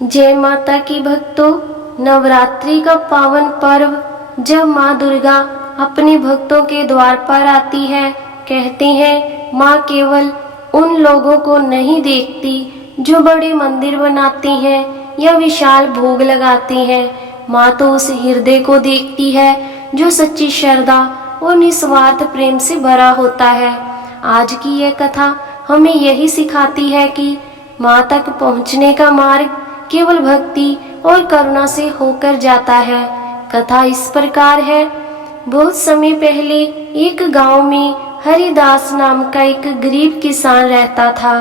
जय माता की भक्तों, नवरात्रि का पावन पर्व जब माँ दुर्गा अपने भक्तों के द्वार पर आती है, कहते हैं माँ केवल उन लोगों को नहीं देखती जो बड़े मंदिर बनाते हैं या विशाल भोग लगाते हैं। माँ तो उस हृदय को देखती है जो सच्ची श्रद्धा और निस्वार्थ प्रेम से भरा होता है। आज की यह कथा हमें यही सिखाती है कि माँ तक पहुँचने का मार्ग केवल भक्ति और करुणा से होकर जाता है। कथा इस प्रकार है। बहुत समय पहले एक गांव में हरिदास नाम का एक गरीब किसान रहता था।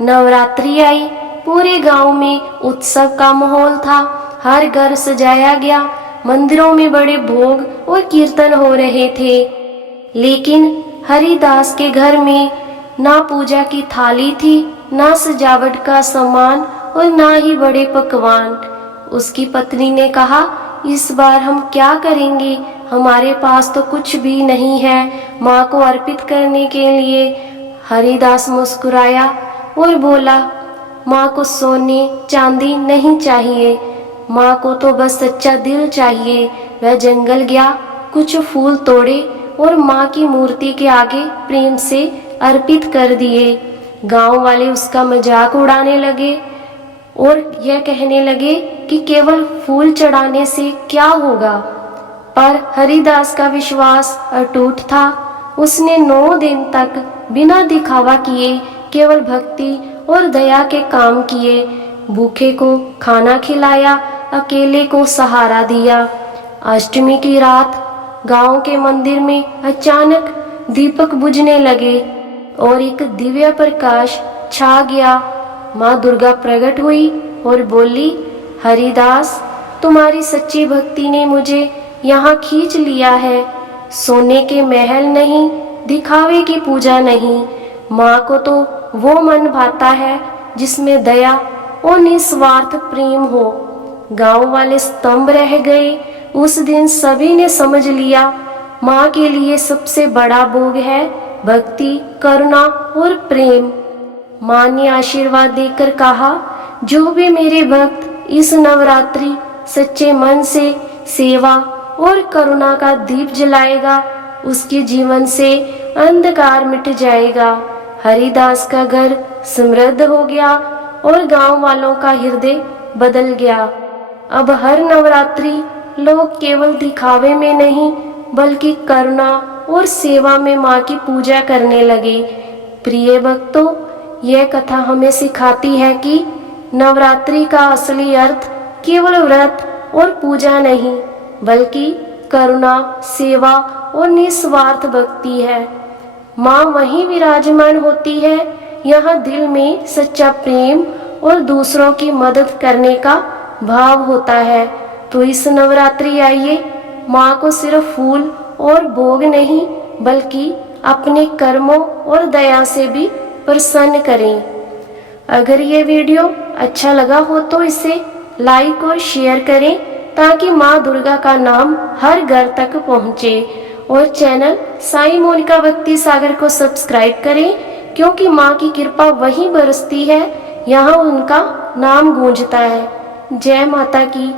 नवरात्रि आई, पूरे गांव में उत्सव का माहौल था। हर घर सजाया गया, मंदिरों में बड़े भोग और कीर्तन हो रहे थे। लेकिन हरिदास के घर में ना पूजा की थाली थी, ना सजावट का सामान और ना ही बड़े पकवान। उसकी पत्नी ने कहा, इस बार हम क्या करेंगे, हमारे पास तो कुछ भी नहीं है माँ को अर्पित करने के लिए। हरिदास मुस्कुराया और बोला, माँ को सोने चांदी नहीं चाहिए, माँ को तो बस सच्चा दिल चाहिए। वह जंगल गया, कुछ फूल तोड़े और माँ की मूर्ति के आगे प्रेम से अर्पित कर दिए। गांव वाले उसका मजाक उड़ाने लगे और यह कहने लगे कि केवल फूल चढ़ाने से क्या होगा। पर हरिदास का विश्वास अटूट था। उसने 9 दिन तक बिना दिखावा किए केवल भक्ति और दया के काम किए। भूखे को खाना खिलाया, अकेले को सहारा दिया। अष्टमी की रात गांव के मंदिर में अचानक दीपक बुझने लगे और एक दिव्य प्रकाश छा गया। माँ दुर्गा प्रकट हुई और बोली, हरिदास, तुम्हारी सच्ची भक्ति ने मुझे यहाँ खींच लिया है। सोने के महल नहीं, दिखावे की पूजा नहीं, माँ को तो वो मन भाता है जिसमें दया और निस्वार्थ प्रेम हो। गांव वाले स्तंभ रह गए। उस दिन सभी ने समझ लिया, माँ के लिए सबसे बड़ा भोग है भक्ति, करुणा और प्रेम। माँ ने आशीर्वाद देकर कहा, जो भी मेरे भक्त इस नवरात्रि सच्चे मन से सेवा और करुणा का दीप जलाएगा, उसके जीवन से अंधकार मिट जाएगा। हरिदास का घर समृद्ध हो गया और गांव वालों का हृदय बदल गया। अब हर नवरात्रि लोग केवल दिखावे में नहीं बल्कि करुणा और सेवा में माँ की पूजा करने लगे। प्रिय भक्तों, यह कथा हमें सिखाती है कि नवरात्रि का असली अर्थ केवल व्रत और पूजा नहीं बल्कि करुणा, सेवा और निस्वार्थ भक्ति है। माँ वहीं विराजमान होती है, यहाँ दिल में सच्चा प्रेम और दूसरों की मदद करने का भाव होता है। तो इस नवरात्रि आइए माँ को सिर्फ फूल और भोग नहीं बल्कि अपने कर्मों और दया से भी प्रसन्न करें। अगर ये वीडियो अच्छा लगा हो तो इसे लाइक और शेयर करें ताकि माँ दुर्गा का नाम हर घर तक पहुँचे। और चैनल साईं मोनिका भक्ति सागर को सब्सक्राइब करें, क्योंकि माँ की कृपा वहीं बरसती है, यहाँ उनका नाम गूंजता है। जय माता की।